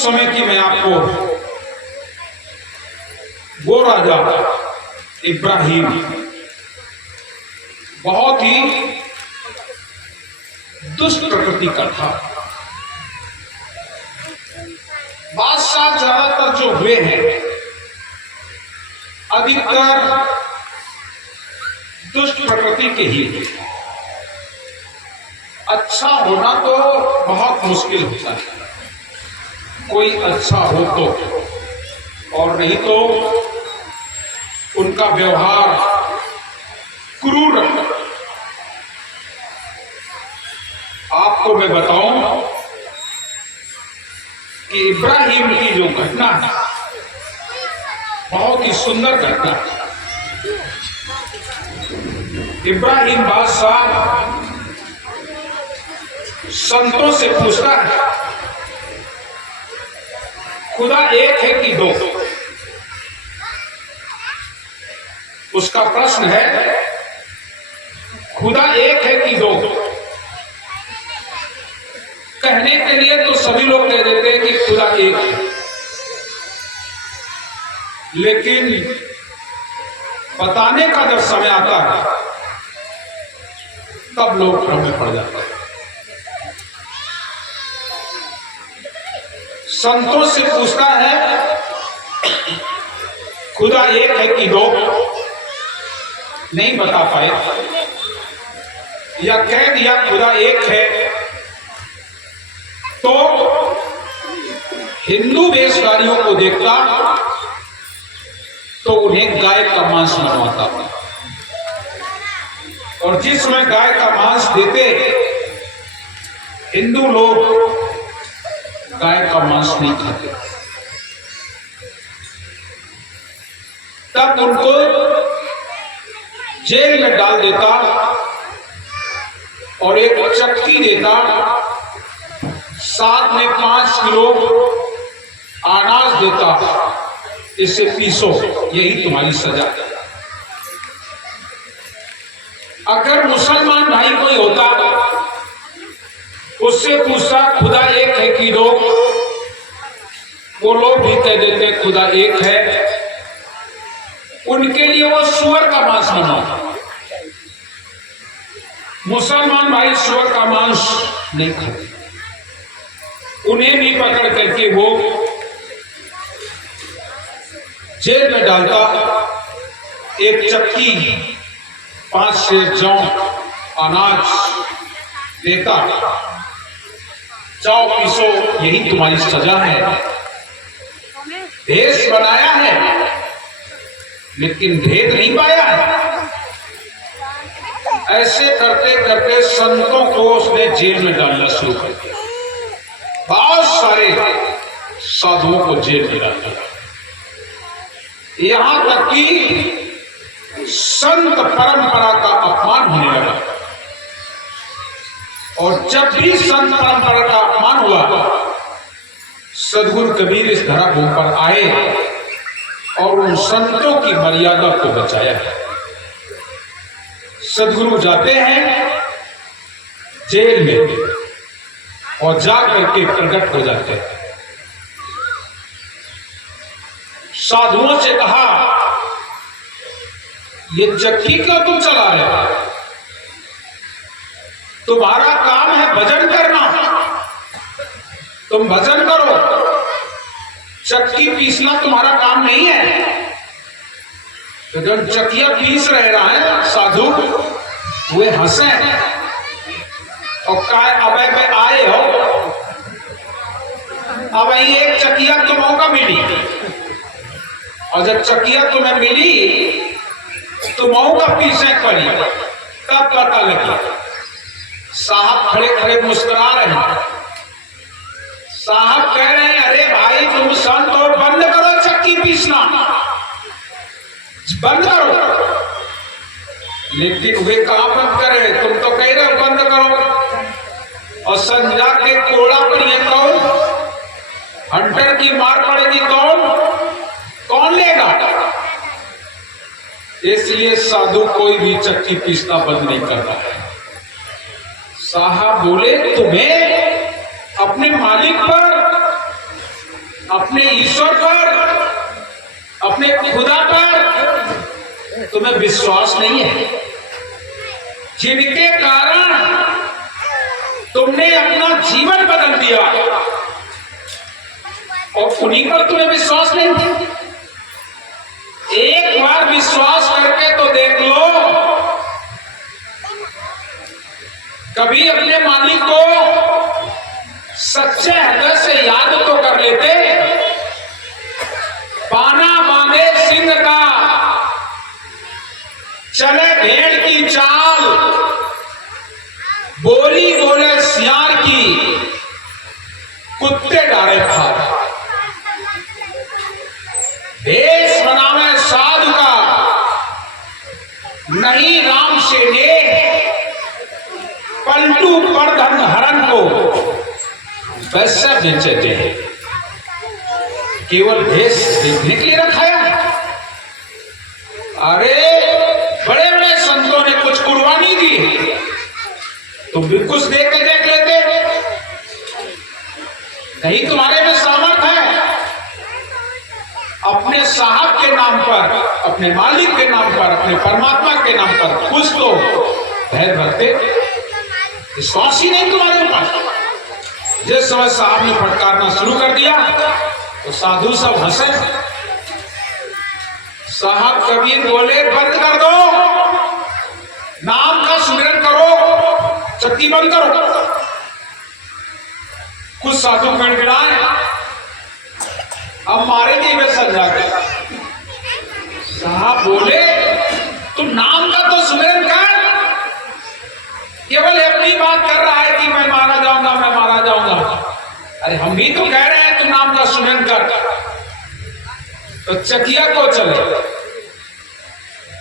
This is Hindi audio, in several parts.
उस समय की मैं आपको वो राजा इब्राहिम, बहुत ही दुष्ट प्रकृति का था। बादशाह ज्यादातर जो हुए हैं अधिकतर दुष्ट प्रकृति के ही हुए। अच्छा होना तो बहुत मुश्किल होता है, कोई अच्छा हो तो, और नहीं तो उनका व्यवहार क्रूर। आपको मैं बताऊं कि इब्राहिम की जो घटना है बहुत ही सुंदर घटना है। इब्राहिम बादशाह संतों से पूछता है, खुदा एक है कि दो? उसका प्रश्न है, खुदा एक है कि दो? कहने के लिए तो सभी लोग कह देते हैं कि खुदा एक है, लेकिन बताने का जब समय आता है तब लोग भ्रम में पड़ जाते हैं। संतों से पूछता है, खुदा एक है कि दो? नहीं बता पाए, या कह दिया खुदा एक है तो हिंदू वेशधारियों को देखता तो उन्हें गाय का मांस बनवाता था, और जिस समय गाय का मांस देते हिंदू लोग गाय का मांस नहीं खाते। तब उनको जेल में डाल देता और एक चक्की देता, साथ में 5 किलो अनाज देता, इसे पीसो, यही तुम्हारी सजा। अगर मुसलमान भाई कोई होता उससे पूछता खुदा एक है कि दो? वो लोग भी कह देते खुदा एक है। उनके लिए वो सूअर का मांस बनाता। मुसलमान भाई सूअर का मांस नहीं खाते। उन्हें भी पकड़ करके वो जेल में डालता, एक चक्की 5 से जौ अनाज देता, जाओ पीसो, यही तुम्हारी सजा है। भेष बनाया है लेकिन भेद नहीं पाया है। ऐसे करते करते संतों को उसने जेल में डालना शुरू कर दिया। बहुत सारे साधुओं को जेल में डाल दिया, यहां तक कि संत परंपरा का अपमान होने लगा। और जब भी संत परंपरा का अपमान हुआ, सदगुरु कबीर इस धरा भूमि पर आए और उन संतों की मर्यादा को बचाया। सदगुरु जाते हैं जेल में और जा करके प्रकट हो जाते हैं। साधुओं से कहा, ये चक्की क्यों तुम चला रहे हो? तुम्हारा काम है भजन करना, तुम भजन करो, चक्की पीसना तुम्हारा काम नहीं है। तो जब चक्कियां पीस रहे हैं साधु, वे हंसे और कहा, अबे में आए हो, अब एक चक्किया तुम्हें का मिली, और जब चक्किया तुम्हें मिली तो मऊ का पीछे पड़ी, तब पता लगा। साहब खड़े खड़े मुस्कुरा रहे हैं। साहब कह रहे हैं, अरे भाई तुम संत हो, बंद करो चक्की पीसना, बंद करो। लेकिन वे कहां बंद करे? तुम तो कह रहे हो बंद करो, और संजा के कोड़ा पर ये कौन? हंटर की मार पड़ेगी कौन लेगा? इसलिए साधु कोई भी चक्की पीसना बंद नहीं कर रहा है। साहब बोले, तुम्हें अपने मालिक पर अपने ईश्वर पर, अपने खुदा पर तुम्हें विश्वास नहीं है, जिनके कारण तुमने अपना जीवन बदल दिया और उन्हीं पर तुम्हें विश्वास नहीं है। एक बार विश्वास करके तो देख लो, कभी अपने मालिक को सच्चे हृदय से याद तो कर लेते। पाना बांधे सिंह का, चले भेड़ की चाल, बोली बोले सियार की, कुत्ते डाले खाल। भेष बनावे साधु का, नहीं राम से ने, पलटू पर धन हरण को वैसे बेचे थे। केवल भेष देखने के लिए रखा है। अरे बड़े बड़े संतों ने कुछ कुर्बानी दी, तुम भी कुछ देख के देख लेते। नहीं तुम्हारे में सामर्थ है, अपने साहब के नाम पर, अपने मालिक के नाम पर, अपने परमात्मा के नाम पर कुछ तो भय भरते। विश्वास ही नहीं तुम्हारे ऊपर। जिस समय साहब ने फटकारना शुरू कर दिया तो साधु सब हंसे। साहब कबीर बोले बंद कर दो, नाम का सुमिरन करो, चक्की बंद करो। कुछ साधु गड़गड़ाए, अब मारेंगे वे समझा के। साहब बोले तुम नाम का तो सुमिरन कर, केवल अपनी बात कर रहा है कि मैं मारा जाऊंगा, मैं मारा जाऊंगा। अरे हम भी तो कह रहे हैं तुम नाम का सुमिरन कर। तो चकिया को चले,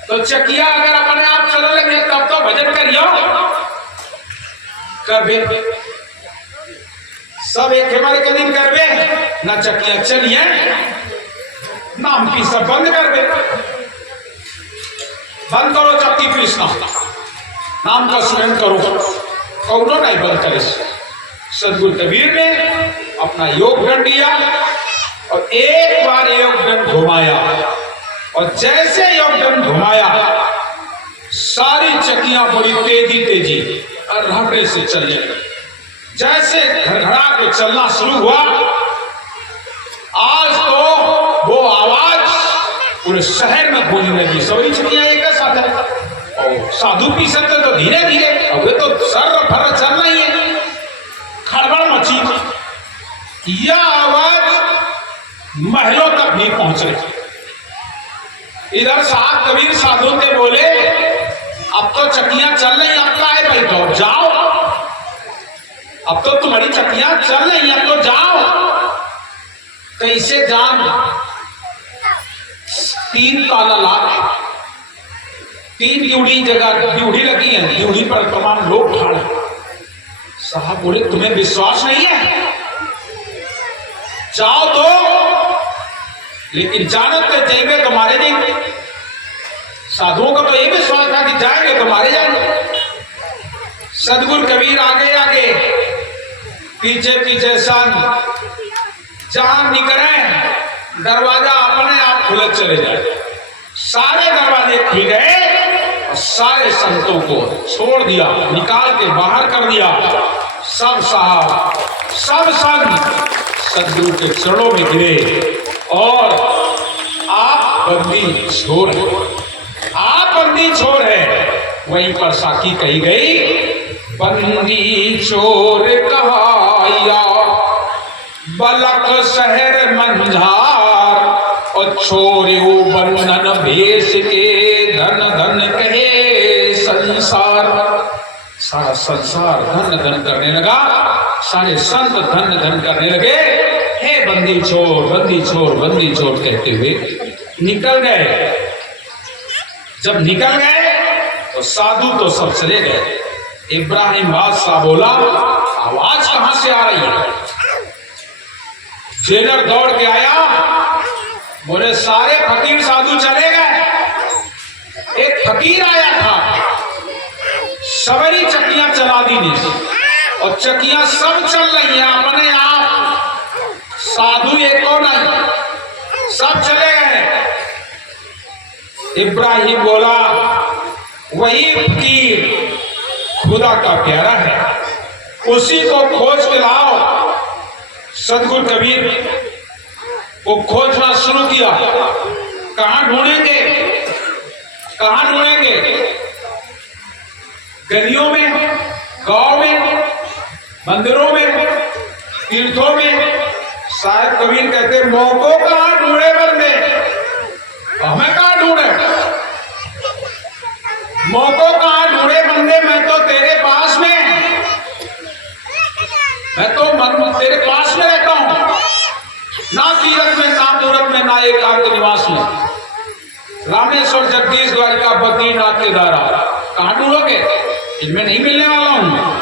तो चकिया अगर अपने आप चलने लगे तब तो भजन करियो। करबे सब एक हमारे के दिन करबे ना, चकिया चलिए नाम की सब बंद कर दे। बंद करो चक्की पीसना, नाम का स्मरण करो। कौनो नहीं बंद करे। सदगुरु कबीर ने अपना योग दंड दिया और एक बार योग दंड घुमाया, और जैसे योग दंड घुमाया सारी चक्कियां बड़ी तेजी तेजी और रफड़े से चलने लगी। जैसे घड़घड़ा के चलना शुरू हुआ, आज तो वो आवाज पूरे शहर में गूंजने लगी। सभी चक्कियां एक साथ है। और साधु पी सकते तो धीरे धीरे, अब वे तो सर फर चलना ही है। खड़बड़ मची, यह आवाज महलों तक भी पहुंच रही। इधर साहब कबीर साधु के बोले अब तो चक्कियां चल रही, अब का है भाई, तो जाओ, अब तो तुम्हारी चक्कियां चल रही, अब तो जाओ। कैसे जान? 3 ताला लाख, 3 ड्यूटी जगह ड्यूटी लगी है, ड्यूटी पर तमाम लोग खड़े। साहब बोले तुम्हें विश्वास नहीं है, जाओ तो, लेकिन जानत तो जाएंगे तुम्हारे नहीं। साधुओं का तो ये विश्वास था कि जाएंगे तुम्हारे जाएंगे। सदगुरु कबीर आगे आगे, पीछे पीछे संत, जहां निकले दरवाजा अपने आप खुले चले जाए। सारे दरवाजे खुल गए और सारे संतों को छोड़ दिया, निकाल के बाहर कर दिया। सब साहब, सब संत सदगुरु के चरणों में गिरे और आप बंदी छोर है, आप बंदी छोर है। वहीं पर साकी कही गई, बंदी चोर कहाया बलक शहर मंझार, और छोरे बंधन भेष के धन धन कहे संसार। सारा संसार धन धन करने लगा, सारे संत धन धन करने लगे। हे बंदी छोर, बंदी छोर, बंदी छोर कहते हुए निकल गए। जब निकल गए तो साधु तो सब चले गए। इब्राहिम बादशाह बोला आवाज कहां से आ रही है? जेलर दौड़ के आया, बोले सारे फकीर साधु चले गए, एक फकीर आया था, सवेरी चक्कियां चला दी ने, और चक्कियां सब चल रही हैं अपने आप। साधु एक और सब चले गए। इब्राहिम बोला वही फकीर खुदा का प्यारा है, उसी को खोज के लाओ। सदगुरु कबीर को खोजना शुरू किया। कहां ढूंढेंगे, कहां ढूंढेंगे? गलियों में, गांव में, मंदिरों में, तीर्थों में। शायद कबीर कहते मौकों कहां ढूंढे बंदे, हमें कहां ढूंढे? मौकों कहां ढूंढे बंदे? मैं तो तेरे पास में, मैं तो तेरे पास में रहता हूं, ना तीरथ में, ना दूरत में, ना एकांत निवास में। रामेश्वर, जगदीश, द्वारिका, बद्रीनाथ, केदारा, कहां ढूंढोगे? इनमें नहीं मिलने वाला हूं।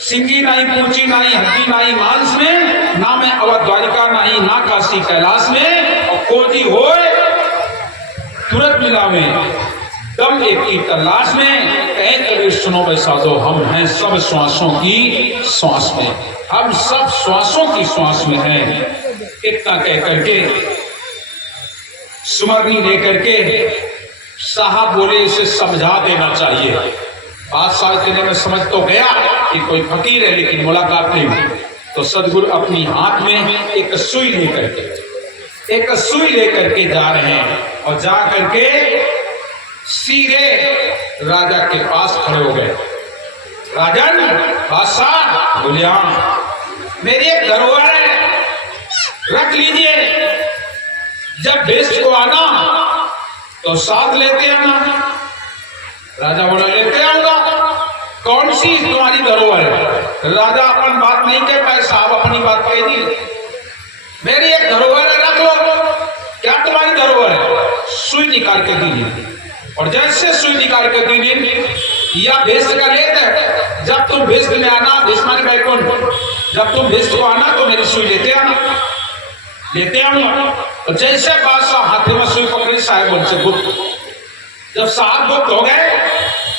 सिंगी नहीं, पूंची नहीं, हड्डी नहीं मांस में, ना मैं अवध द्वारिका नहीं, ना काशी कैलाश में। और खोजी होए तुरंत मिला में, दम एक की तलाश में। कहे कबीर सुनो बैसाधो, हम हैं सब श्वासों की श्वास में, हम सब श्वासों की श्वास में हैं। इतना कह करके सुमरनी लेकर के साहब बोले इसे समझा देना चाहिए। बादशाह इतने में समझ तो गया कि कोई फकीर है, लेकिन मुलाकात नहीं हुई। तो सदगुरु अपनी हाथ में एक सुई लेकर के जा रहे हैं और जा करके सीधे राजा के पास खड़े हो गए। राजन, बादशाह बोले हाँ, मेरी एक धरोहर है, रख लीजिए। जब बेस्ट को आना तो साथ लेते आना। राजा बोला लेते आऊंगा। कौन सी तुम्हारी धरोहर है? राजा अपन बात नहीं कह पाए, साहब अपनी बात कह दी। मेरी एक धरोहर है, रख लो। क्या तुम्हारी धरोहर है? सुई निकाल के दी। और जैसे सुई निकाल के दी, या भेस्ट का लेत है, जब तुम भेस्ट में आना, भेस्ट माने बैकुंठ, जब तुम भेस्ट को आना तो मेरी सुई लेते आना, लेते आऊंगा। तो जैसे बादशाह हाथी में सुई पकड़ी, साहेब उनसे गुप्त। जब साहब गुप्त हो गए,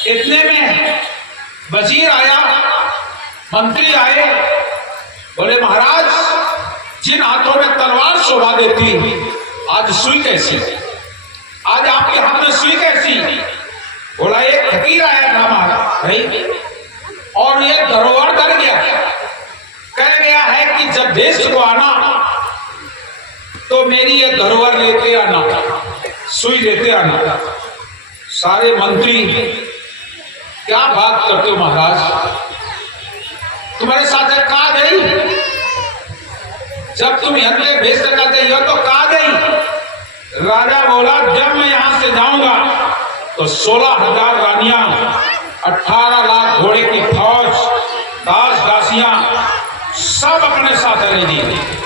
इतने में वजीर आया, मंत्री आए, बोले महाराज जिन हाथों में तलवार शोभा देती, आज सुई कैसी? आज आपके हाथ में सुई कैसी? बोला एक फकीर आया था भाई, और ये धरोहर कर गया, कह गया है कि जब देश को आना तो मेरी ये धरोहर लेते आना, सुई लेते आना। सारे मंत्री क्या बात करते हो महाराज, तुम्हारे साथ कहा गई? जब तुम यंत्र भेज करते हो तो कहा गई? राजा बोला जब मैं यहां से जाऊंगा तो 16,000 रानियां, 18 लाख घोड़े की फौज, दास दासियां सब अपने साथ ले लीजिए,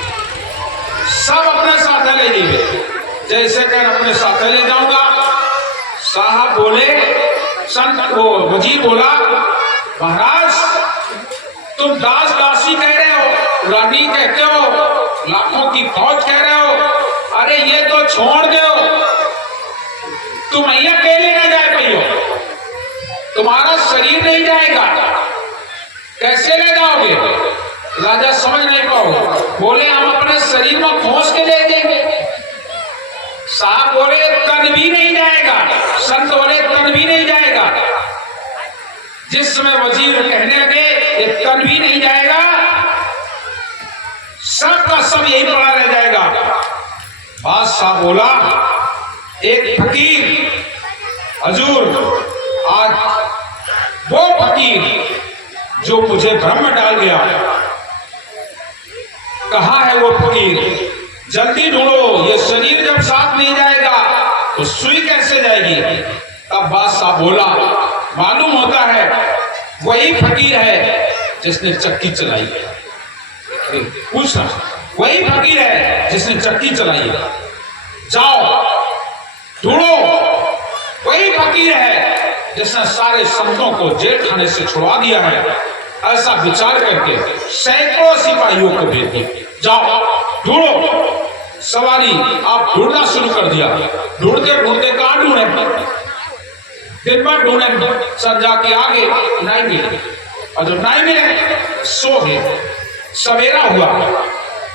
सब अपने साथ ले लीजिए। जैसे कर अपने साथ ले जाऊंगा। साहब बोले, संत वो वजीर बोला महाराज तुम दास दासी कह रहे हो, रानी कहते हो, लाखों की फौज कह रहे हो, अरे ये तो छोड़ दो, तुम यहाँ अकेले ना जा पाइयो, तुम्हारा शरीर नहीं जाएगा, कैसे ले जाओगे? राजा समझ नहीं पाओगे। बोले हम अपने शरीर में खोस के ले जाएंगे। साहब बोले तन भी नहीं जाएगा, संत बोले तन भी नहीं जाएगा। जिस समय वजीर कहने लगे ये तन भी नहीं जाएगा, सब का सब यही पड़ा रह जाएगा। बादशाह बोला एक फकीर हजूर, आज वो फकीर जो मुझे भ्रम में डाल गया, कहाँ है वो फकीर? जल्दी ढूंढो, ये शरीर जब साथ नहीं जाएगा तो सुई कैसे जाएगी? तब बादशाह बोला मालूम होता है वही फकीर है जिसने चक्की चलाई है। पूछना, वही फकीर है जिसने चक्की चलाई है, जाओ ढूंढो। वही फकीर है जिसने सारे संतों को जेल खाने से छुड़वा दिया है। ऐसा विचार करके सैकड़ों सिपाहियों को भेज दिया, जाओ ढूंढो। सवारी आप ढूंढना शुरू कर दिया। ढूंढते ढूंढते कहां ढूंढे? दिन भर ढूंढे, संध्या के आगे नहीं मिले, और जब नहीं मिले सो गए। सवेरा हुआ,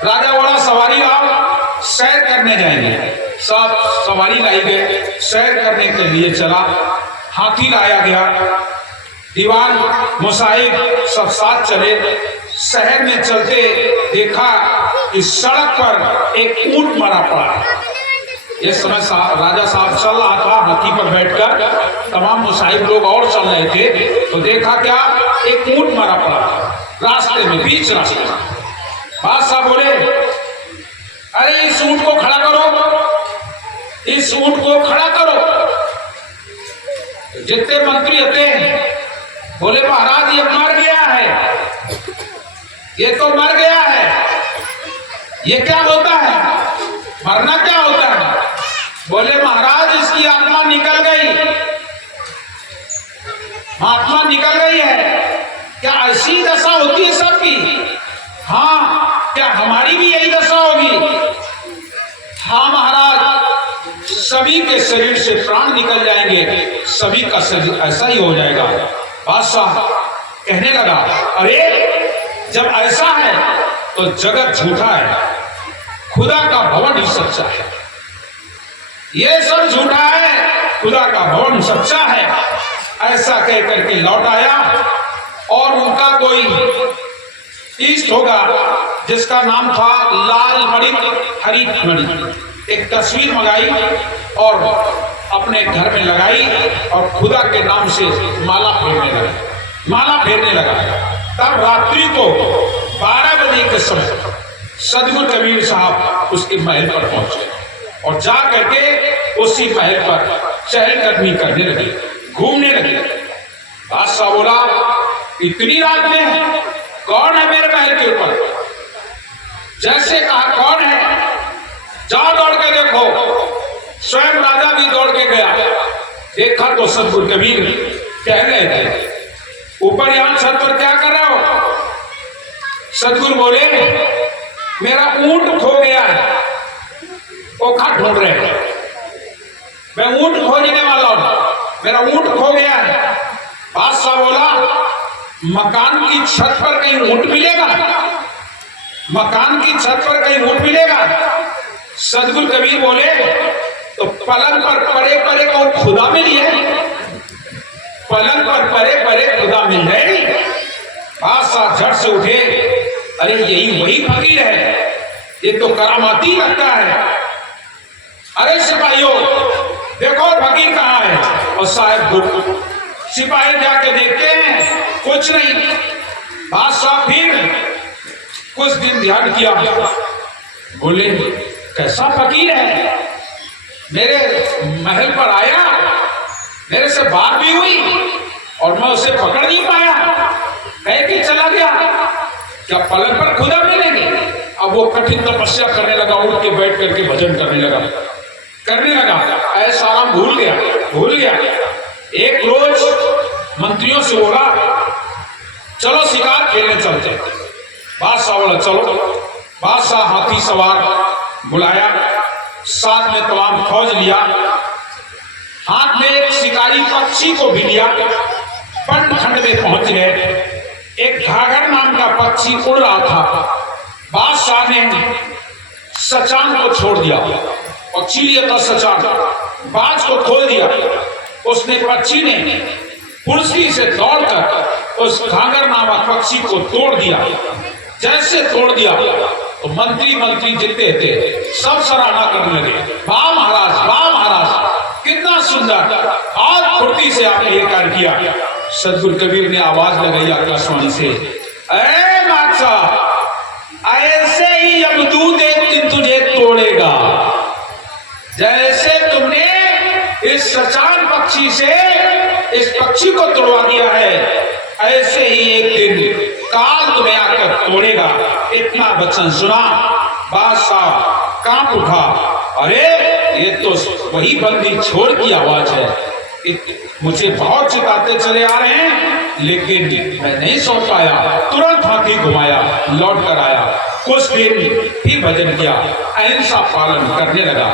राजा बोला सवारी आओ। सैर करने जाएंगे। सब सवारी लाई गए, सैर करने के लिए चला। हाथी लाया गया, दीवान मुसाहिब सब साथ चले। शहर में चलते देखा कि सड़क पर एक ऊंट मरा पड़ा। इस समय राजा साहब चल रहा था हाथी पर बैठकर, तमाम मुसाहिब लोग और चल रहे थे, तो देखा क्या, एक ऊंट मरा पड़ा रास्ते में, बीच रास्ते में। बादशाह बोले, अरे इस ऊंट को खड़ा करो, इस ऊंट को खड़ा करो। जितने मंत्री होते बोले, महाराज ये मर गया है, ये तो मर गया है। ये क्या होता है, मरना क्या होता है? बोले, महाराज इसकी आत्मा निकल गई, आत्मा निकल गई है। क्या ऐसी दशा होती है सबकी? हाँ, क्या हमारी भी यही दशा होगी? हाँ महाराज, सभी के शरीर से प्राण निकल जाएंगे, सभी का शरीर ऐसा ही हो जाएगा। बादशाह कहने लगा, अरे जब ऐसा है तो जगत झूठा है, खुदा का भवन ही सच्चा है। ये सब झूठा है, खुदा का भवन सच्चा है। ऐसा कह करके लौट आया और उनका कोई इष्ट होगा जिसका नाम था लाल मणि हरी मणि, एक तस्वीर मंगाई और अपने घर में लगाई और खुदा के नाम से माला फेरने लगा। तब रात्रि को 12 बजे के समय सदगुरु कबीर साहब उसके महल पर पहुंचे और जा करके उसी महल पर चहलकदमी करने लगे, घूमने लगे। बादशाह बोला, इतनी रात में कौन है मेरे महल के ऊपर? जैसे कहा कौन है, जाओ दौड़ के देखो। स्वयं राजा भी दौड़ के गया, देखा तो सदगुरु कबीर कह रहे थे, ऊपर यहां छत पर क्या कर रहे हो? सदगुरु बोले, मेरा ऊंट खो गया है, ओखा ढूंढ रहे हैं, मैं ऊंट खोजने वाला हूं, मेरा ऊंट खो गया है। बादशाह बोला, मकान की छत पर कहीं ऊंट मिलेगा? मकान की छत पर कहीं ऊंट मिलेगा? सदगुरु कबीर बोले, तो पलंग पर परे परे को खुदा मिली है, पलंग पर परे परे खुदा मिल जाएगी। बादशाह झट से उठे, अरे यही वही फकीर है, ये तो करामाती लगता है। अरे सिपाहियों देखो फकीर कहाँ है? और साहब सिपाही जाके देखते हैं, कुछ नहीं। बादशाह फिर कुछ दिन ध्यान किया, बोले, कैसा फकीर है, मेरे महल पर आया, मेरे से बात भी हुई और मैं उसे पकड़ नहीं पाया, कह के चला गया। क्या पलंग पर खुदा मिलेंगे? अब वो कठिन तपस्या करने लगा, उठ के बैठ करके भजन करने लगा। ऐसा आराम भूल गया। एक रोज मंत्रियों से बोला, चलो शिकार खेलने चलते। बादशाह बोला, चलो। बादशाह हाथी सवार बुलाया, साथ में तमाम फौज लिया, हाथ में एक शिकारी पक्षी को भी लिया। पंचखंड में पहुंच गए, एक घाघर नाम का पक्षी उड़ रहा था। बादशाह ने सचान को छोड़ दिया, पक्षी लिया था सचान, बाज को खोल दिया। उसने पक्षी ने फुर्ती से दौड़कर उस घाघर नामक पक्षी को तोड़ दिया। जैसे तोड़ दिया तो मंत्री जितने थे सब सराहना करने लगे, वाह महाराज, कितना सुंदर, आज फुर्ती से आपने ये कार्य किया। सदगुरु कबीर ने आवाज लगाई आकाशवाणी से, ऐ बादशाह, ऐसे ही यमदूत एक दिन तुझे तोड़ेगा, जैसे तुमने इस सचान पक्षी से इस पक्षी को तोड़वा दिया है, ऐसे ही एक दिन काल तुम्हें आकर तोड़ेगा। इतना वचन सुना, बादशाह कांप उठा, अरे ये तो वही बंदी छोड़ की आवाज है। मुझे बहुत चिताते चले आ रहे हैं, लेकिन मैं नहीं सो पाया। तुरंत हाथी घुमाया, लौट कर आया, कुछ देर ही भजन किया, अहिंसा पालन करने लगा।